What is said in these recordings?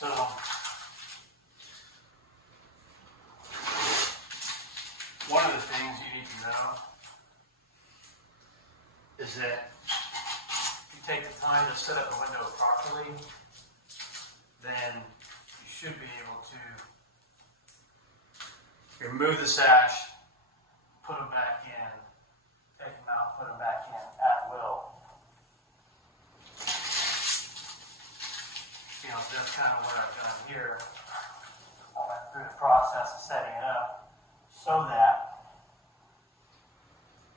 So one of the things you need to know is that if you take the time to set up the window properly, then you should be able to remove the sash, put them back in, take them out, put them back in at will. You know, so that's kind of what I've done here. I went through the process of setting it up so that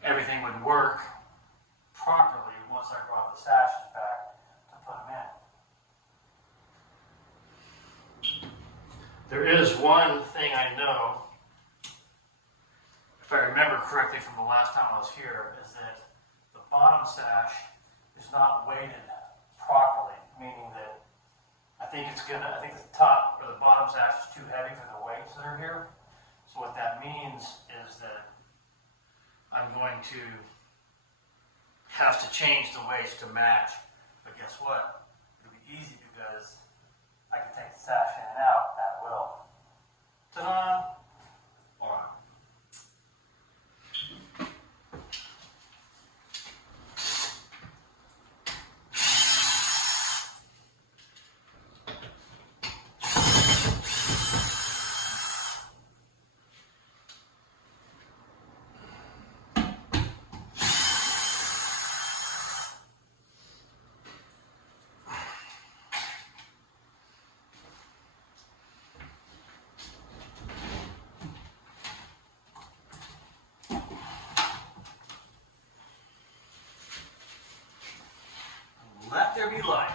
everything would work properly once I brought the sashes back to put them in. There is one thing I know, if I remember correctly from the last time I was here, is that the bottom sash is not weighted properly, meaning that I think the top or the bottom sash is too heavy for the weights that are here. So what that means is that I'm going to have to change the weights to match. But guess what? It'll be easy because I can take the sash in and out at will. Ta-da! All right. Let there be light.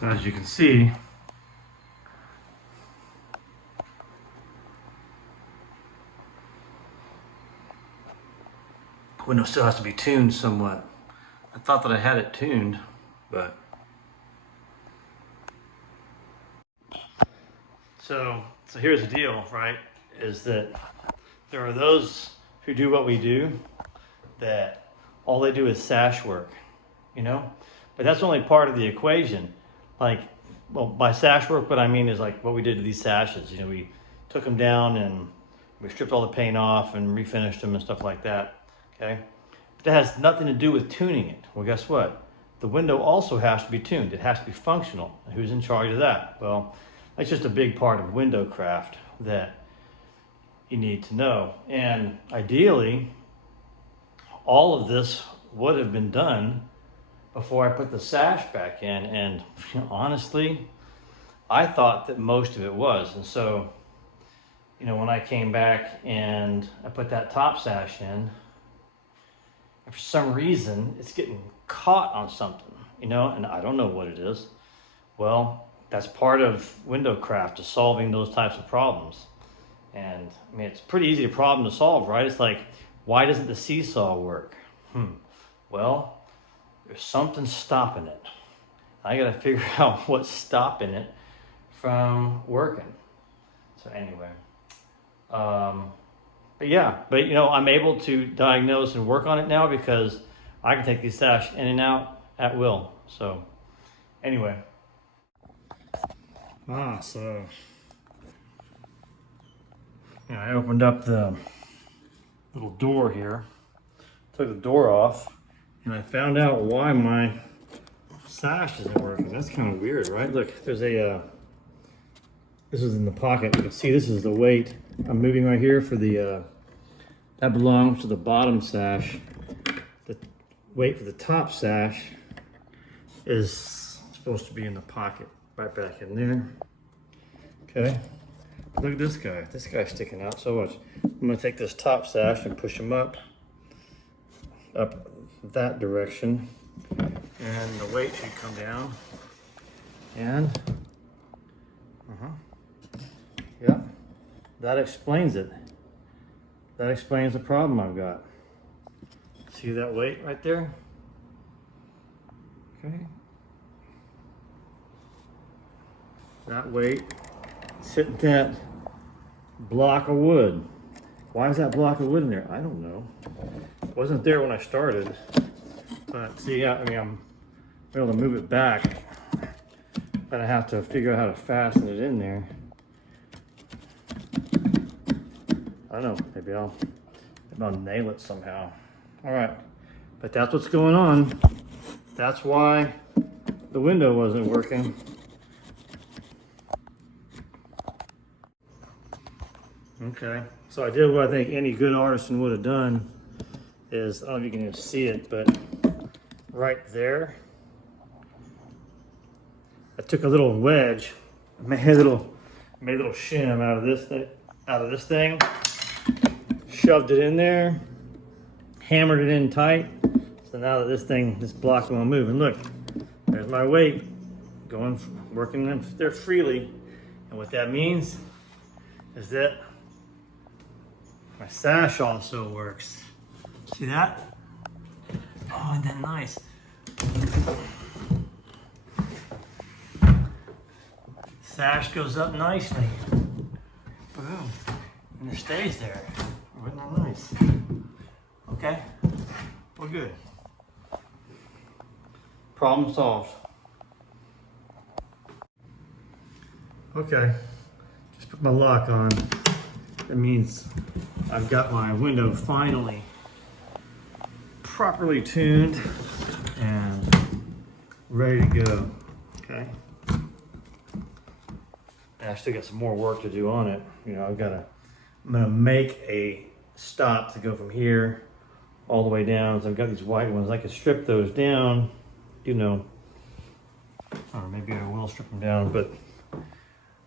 So as you can see, the window still has to be tuned somewhat. I thought that I had it tuned, but. So here's the deal, right? Is that there are those who do what we do that all they do is sash work, you know? But that's only part of the equation. Like, well, by sash work, what I mean is like what we did to these sashes. You know, we took them down and we stripped all the paint off and refinished them and stuff like that, okay? But that has nothing to do with tuning it. Well, guess what? The window also has to be tuned. It has to be functional. And who's in charge of that? Well, that's just a big part of window craft that you need to know. And ideally, all of this would have been done before I put the sash back in. And honestly, I thought that most of it was. And so, you know, when I came back and I put that top sash in, for some reason, it's getting caught on something, you know, and I don't know what it is. Well, that's part of window craft, is solving those types of problems. And I mean, it's a pretty easy problem to solve, right? It's like, why doesn't the seesaw work? Well, there's something stopping it. I got to figure out what's stopping it from working. So anyway, but yeah, you know, I'm able to diagnose and work on it now because I can take these sash in and out at will. So anyway. So you know, I opened up the little door here, took the door off, and I found out why my sash isn't working. That's kind of weird, right? Look, there's a, this is in the pocket. You can see this is the weight I'm moving right here for the, that belongs to the bottom sash. The weight for the top sash is supposed to be in the pocket, right back in there. Okay, look at this guy. This guy's sticking out so much. I'm gonna take this top sash and push him up that direction, and the weight should come down. And yeah, that explains it. That explains the problem I've got. See that weight right there? Okay. That weight sitting that block of wood. Why is that block of wood in there? I don't know. It wasn't there when I started. But see, I mean, I'm able to move it back, but I have to figure out how to fasten it in there. I don't know, maybe I'll nail it somehow. All right, but that's what's going on. That's why the window wasn't working. Okay, so I did what I think any good artisan would have done is, I don't know if you can even see it, but right there, I took a little wedge, made a little shim out of this thing, shoved it in there, hammered it in tight. So now that this block won't move, and look, there's my weight working there freely. And what that means is that my sash also works. See that? Oh, isn't that nice? Sash goes up nicely. Boom. And it stays there. Isn't that nice? Okay, we're good. Problem solved. Okay, just put my lock on. That means I've got my window finally properly tuned and ready to go. Okay. And I still got some more work to do on it. You know, I'm gonna make a stop to go from here all the way down. So I've got these white ones. I can strip those down, you know, or maybe I will strip them down, but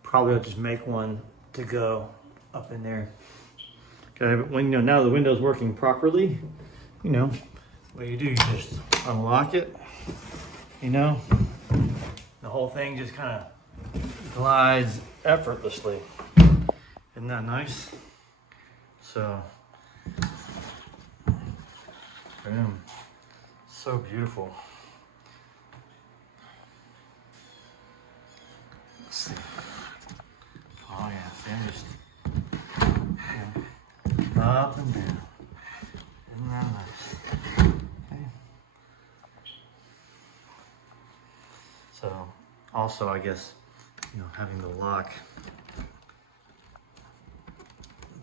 probably I'll just make one to go up in there. Okay, but when, you know, now the window's working properly, you know, what you do, you just unlock it, you know, the whole thing just kind of glides effortlessly. Isn't that nice? So, boom. So beautiful. Let's see. Oh yeah, finished. Yeah. Up and down. Isn't that nice? Okay. So, also I guess, having the lock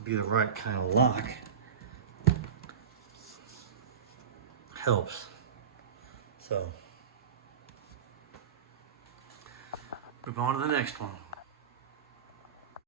be the right kind of lock helps. So, move on to the next one.